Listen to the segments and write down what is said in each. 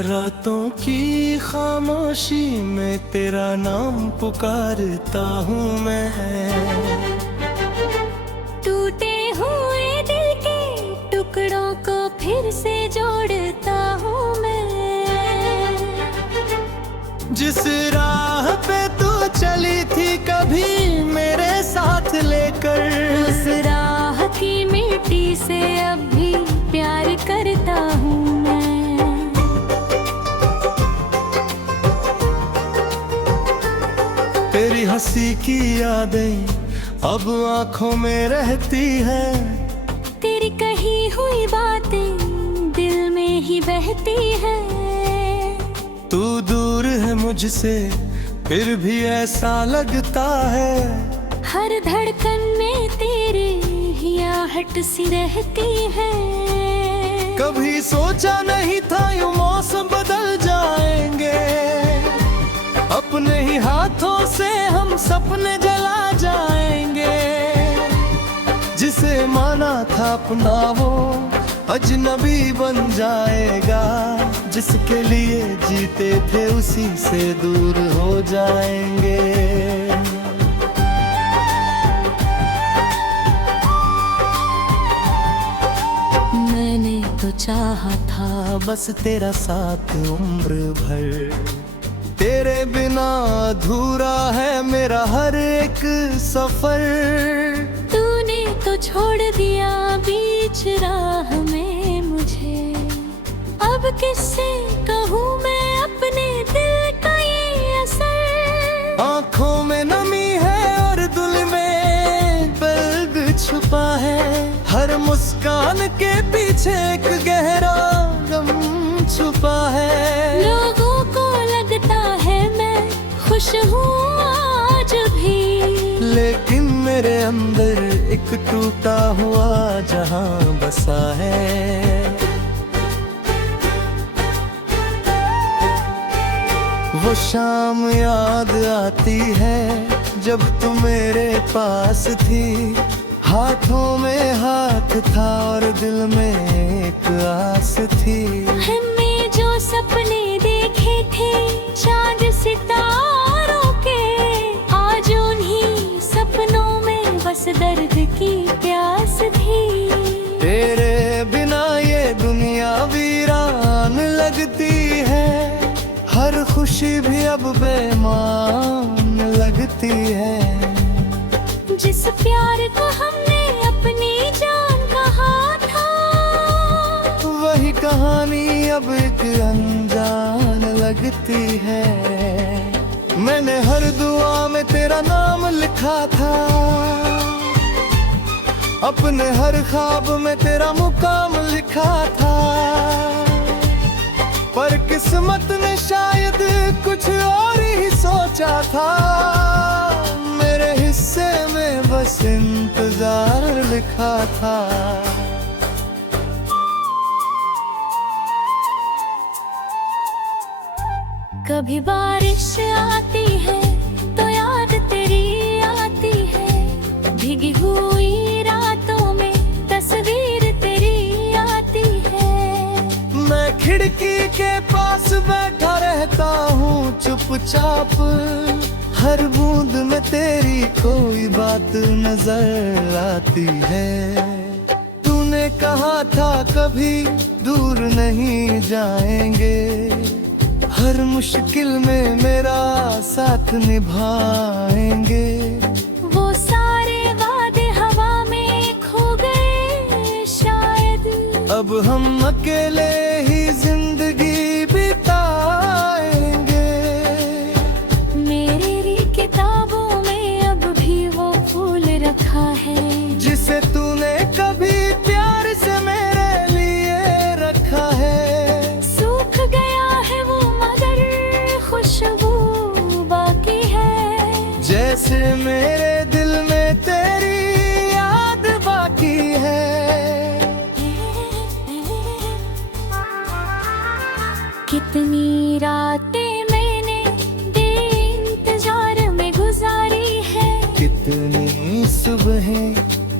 रातों की खामोशी में तेरा नाम पुकारता हूँ मैं। टूटे हुए दिल के टुकड़ों को फिर से जोड़ता हूँ मैं। जिस राह पे तू चली थी कभी मेरे साथ लेकर, उस राह की मिट्टी से अब भी प्यार करता हूँ मैं। तेरी हंसी की यादें अब आंखों में रहती है। तेरी कही हुई बातें दिल में ही बहती है। तू दूर है मुझसे फिर भी ऐसा लगता है, हर धड़कन में तेरे आहट सी रहती है। कभी सोचा नहीं था यूं मौसम बदल जाएंगे, अपने ही हाथों से हम सपने जला जाएंगे। जिसे माना था अपना वो अजनबी बन जाएगा, जिसके लिए जीते थे उसी से दूर हो जाएंगे। मैंने तो चाहा था बस तेरा साथ उम्र भर, तेरे बिना अधूरा है मेरा हर एक सफर। तूने तो छोड़ दिया बीच राह में मुझे, अब किससे कहूँ मैं अपने दिल का ये असर। आँखों में नमी है और दिल में दर्द छुपा है, हर मुस्कान के पीछे एक गहरा गम छुपा है। लोगों को लगता है मैं खुश हूँ आज भी, लेकिन मेरे अंदर एक टूटा हुआ जहां बसा है। वो शाम याद आती है जब तू मेरे पास थी, हाथों में हाथ था और दिल में एक आस थी। हमने जो सपने देखे थे चांद सितारों के, आज उन्हीं सपनों में बस दर्द की प्यास थी। तेरे बिना ये दुनिया वीरान लगती है, हर खुशी भी अब बेईमान लगती है। जिस प्यार को हमने अपनी जान कहा था, वही कहानी अब एक अनजान लगती है। मैंने हर दुआ में तेरा नाम लिखा था, अपने हर ख्वाब में तेरा मुकाम लिखा था, पर किस्मत ने शायद कुछ और ही सोचा था। मेरे हिस्से में बस इंतजार लिखा था। कभी बारिश आती है तो याद तेरी आती है, भीगी हुई रातों में तस्वीर तेरी आती है। मैं खिड़की के पास बैठा रहता हूँ चुपचाप, हर बूंद में तेरी कोई बात नजर आती है। तूने कहा था कभी दूर नहीं जाएंगे, हर मुश्किल में मेरा साथ निभाएंगे। वो सारे वादे हवा में खो गए शायद, अब हम अकेले ही जिंदगी बिताएंगे। मेरी किताबों में अब भी वो फूल रखा है, जिसे तूने कभी प्यार से मेरे लिए रखा है। सूख गया है वो मगर खुशबू बाकी है, जैसे मेरे दिल में तेरी याद बाकी है। कितनी रातें मैंने इंतजार में गुजारी है, कितनी सुबहें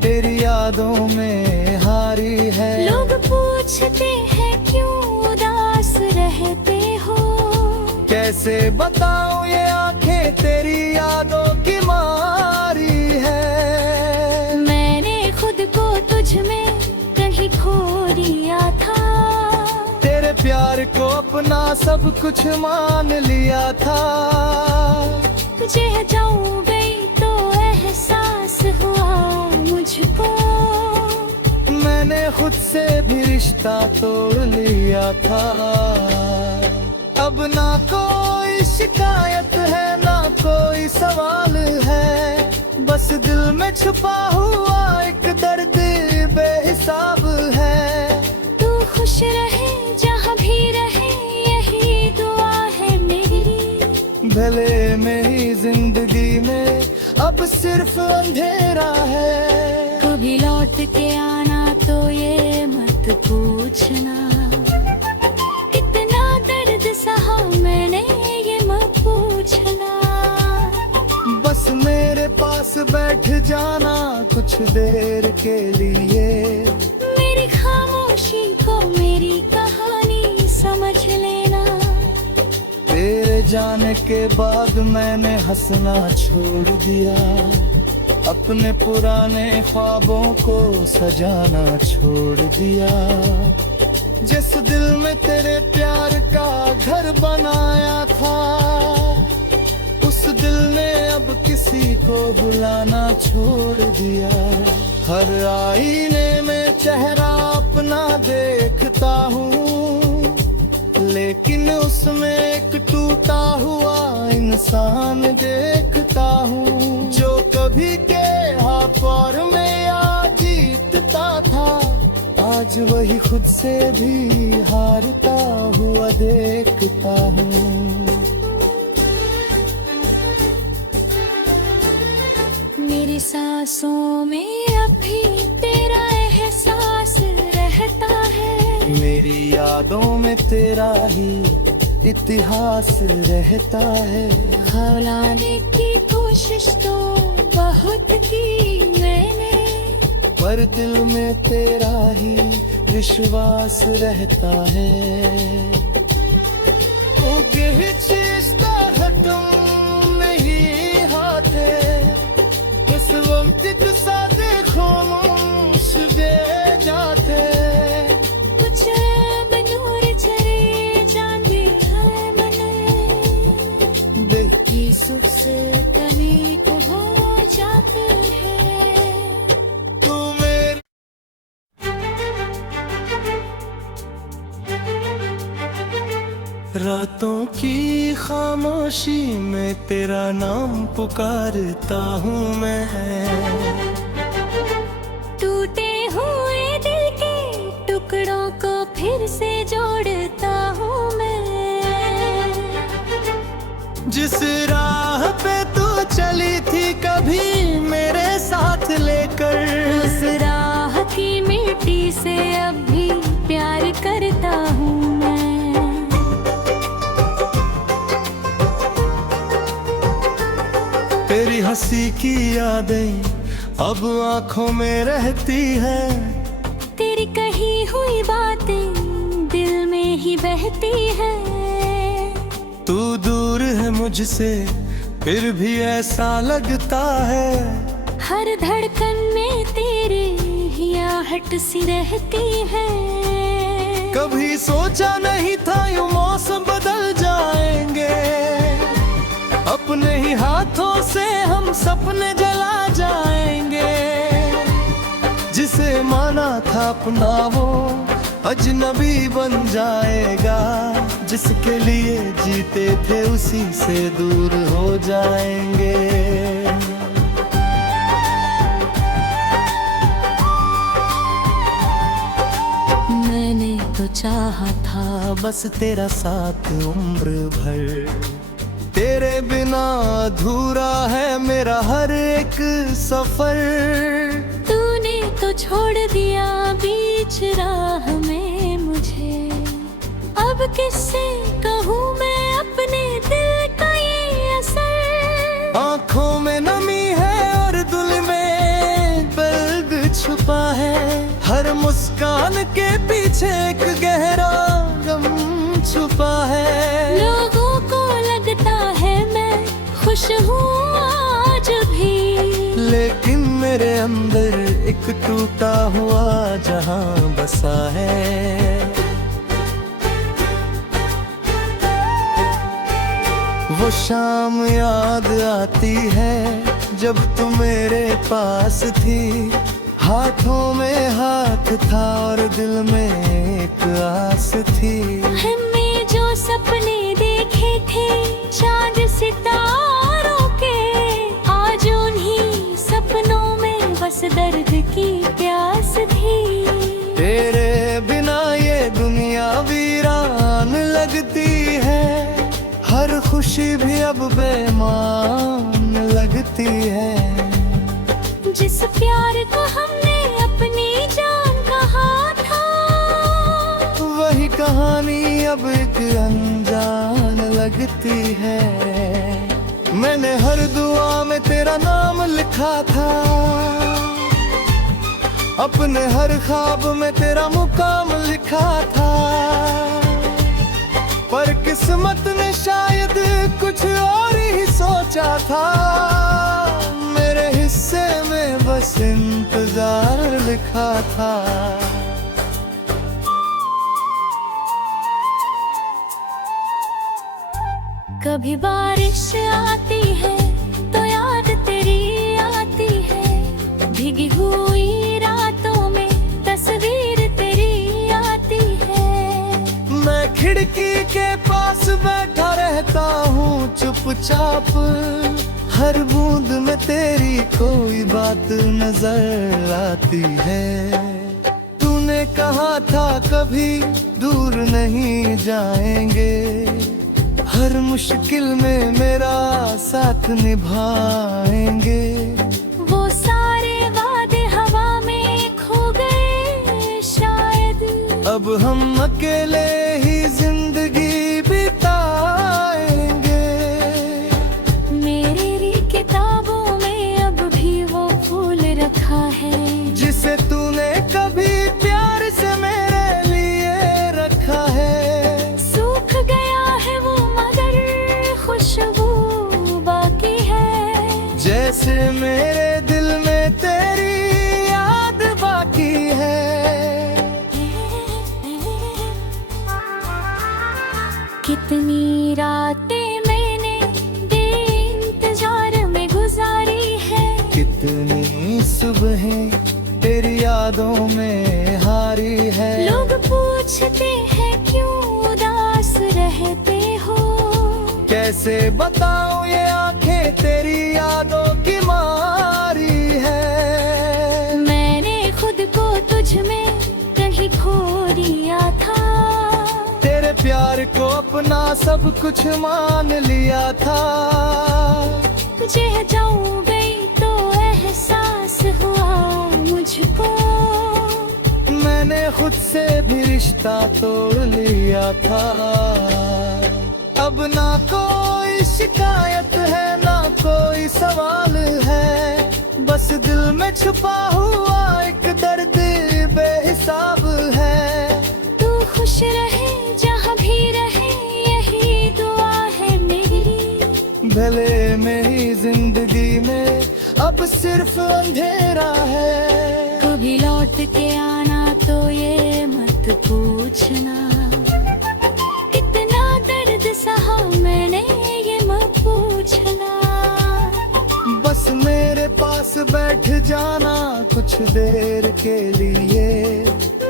तेरी यादों में हारी है। लोग पूछते हैं क्यों उदास रह रहते हो। कैसे बताऊं ये आंखें तेरी यादों की मारी है। मैंने खुद को तुझ में कहीं खो दिया था। तेरे प्यार को अपना सब कुछ मान लिया था। तुझे जाऊं गई तो एहसास हुआ मुझको। मैंने खुद से भी रिश्ता तोड़ लिया था। अब ना कोई शिकायत है ना कोई सवाल है। बस दिल में छुपा हुआ एक दर्द बेहिसाब है। तू खुश रहे जहाँ भी रहे यही दुआ है मेरी। भले मेरी जिंदगी में अब सिर्फ अंधेरा है। कभी लौट के आना तो ये मत पूछना। कितना दर्द सहा मैंने ये मत पूछना। बस मेरे पास बैठ जाना कुछ देर के लिए। मेरी खामोशी को मेरी कहानी समझ लेना। तेरे जाने के बाद मैंने हंसना छोड़ दिया। अपने पुराने ख्वाबों को सजाना छोड़ दिया। जिस दिल में तेरे प्यार का घर बनाया था, उस दिल ने अब किसी को बुलाना छोड़ दिया। हर आईने में चेहरा अपना देखता हूँ, लेकिन उसमें एक टूटा हुआ इंसान देखता हूँ। जो कभी के हाथ में आ जीतता था, आज वही खुद से भी हारता हुआ देखता हूँ। मेरी सांसों में अब भी तेरा एहसास रहता है। मेरी यादों में तेरा ही इतिहास रहता है। खौलाने की कोशिश तो बहुत की मैंने, पर दिल में तेरा ही विश्वास रहता है। क्योंकि चीज तुम नहीं हाथे, इस वक्त सा देखो मुझे जाते। कुछ बनूर चले जाने है मन। दिल की सुख से कमी को हो जाते हैं। तू मेरी रातों की खामोशी में तेरा नाम पुकारता हूँ मैं। टूटे हुए दिल के टुकड़ों को फिर से जोड़ता हूँ मैं। जिस राह पे तू चली थी कभी मेरे साथ लेकर, उस राह की मिट्टी से अब भी प्यार करता हूँ मैं। तेरी हंसी की यादें अब आंखों में रहती है। तेरी कही हुई बातें दिल में ही बहती है। तू दूर है मुझसे फिर भी ऐसा लगता है। हर धड़कन में तेरे आहट सी रहती है। कभी सोचा नहीं था यूं मौसम बदल जाएंगे। अपने ही हाथों से हम सपने जला जाएंगे। जिसे माना था अपना वो अजनबी बन जाएगा। जिसके लिए जीते थे उसी से दूर हो जाएंगे। मैंने तो चाहा था बस तेरा साथ उम्र भर। तेरे बिना अधूरा है मेरा हर एक सफर। तूने तो छोड़ दिया बीच राह में मुझे। अब किससे कहूँ मैं अपने दिल का ये असर। आँखों में नमी है और दिल में दर्द छुपा है। हर मुस्कान के पीछे एक गहरा गम छुपा है। लोगों को लगता है मैं खुश हूँ आज भी, लेकिन मेरे अंदर एक टूटा हुआ जहां बसा है। वो शाम याद आती है जब तू मेरे पास थी, हाथों में हाथ था और दिल में एक आस थी। हमने जो सपने देखे थे चांद सितारों के, आज उन्हीं सपनों में बस दर्द की प्यास थी। तेरे बिना ये दुनिया वीरान लगती है, हर खुशी भी अब बेमान लगती है। जिस प्यार को हमने अपनी जान कहा था, वही कहानी अब एक अनजान लगती है। मैंने हर दुआ में तेरा नाम लिखा था, अपने हर ख्वाब में तेरा मुकाम लिखा था, पर किस्मत ने शायद कुछ और ही सोचा था। मेरे हिस्से में बस इंतजार लिखा था। कभी बारिश आती है तो याद तेरी आती है, भीगी हुई रातों में तस्वीर तेरी आती है। मैं खिड़की के पास बैठा रहता हूँ चुपचाप, हर बूंद में तेरी कोई बात नजर आती है। तूने कहा था कभी दूर नहीं जाएंगे, हर मुश्किल में मेरा साथ निभाएंगे। वो सारे वादे हवा में खो गए शायद, अब हम अकेले ही जिंदगी बिताएंगे। मेरी किताबों में अब भी वो फूल रखा है, जिसे तूने कभी प्यार से मेरे लिए रखा है। सूख गया है वो मगर खुशबू बाकी है, जैसे मेरे दिल में तेरी याद बाकी है। कितनी रातें मैंने इंतजार में गुजारी है, कितनी सुबहें तेरी यादों में हारी है। लोग पूछते हैं क्यों उदास रहते हो, कैसे बताऊं ये आंखें तेरी यादों की मारी है। मैंने खुद को तुझ में कहीं खो दिया था, तेरे प्यार को अपना सब कुछ मान लिया था। तुझे जाऊं गई तो एहसास हुआ मुझको, मैंने खुद से भी रिश्ता तोड़ लिया था। अब ना कोई शिकायत है ना कोई सवाल है, बस दिल में छुपा हुआ एक दर्द बेहिसाब है। तू खुश रहे जहाँ भी रहे यही दुआ है मेरी, भले मेरी जिंदगी में अब सिर्फ अंधेरा है। कभी लौट के आना तो ये मत पूछना, कितना दर्द सहा मैंने ये मत पूछना। बस मेरे पास बैठ जाना कुछ देर के लिए,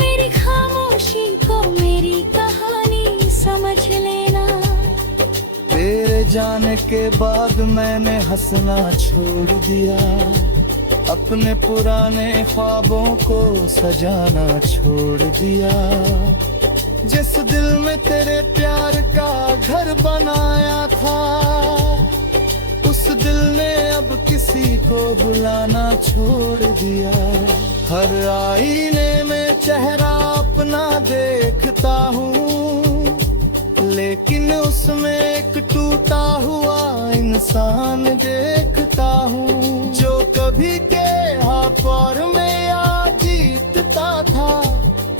मेरी खामोशी को मेरी कहानी समझ लेना। तेरे जाने के बाद मैंने हंसना छोड़ दिया, अपने पुराने ख्वाबों को सजाना छोड़ दिया। जिस दिल में तेरे प्यार का घर बनाया था, उस दिल ने अब किसी को बुलाना छोड़ दिया। हर आईने में चेहरा अपना देखता हूँ, लेकिन उसमें एक टूटा हुआ इंसान देखता हूँ, जो कभी के हाथ और में आ जीतता था,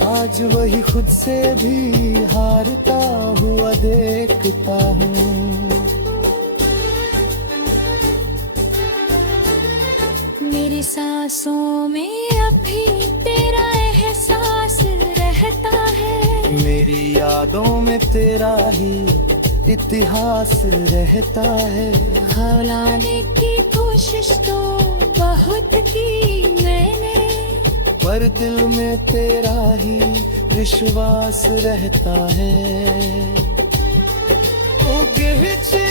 आज आज वही खुद से भी हारता हुआ देखता हूँ। मेरी सांसों में अभी तेरा एहसास रहता है, मेरी यादों में तेरा ही इतिहास रहता है। खौलाने की कोशिश तो बहुत की मैंने, पर दिल में तेरा ही विश्वास रहता है। ओ कहचे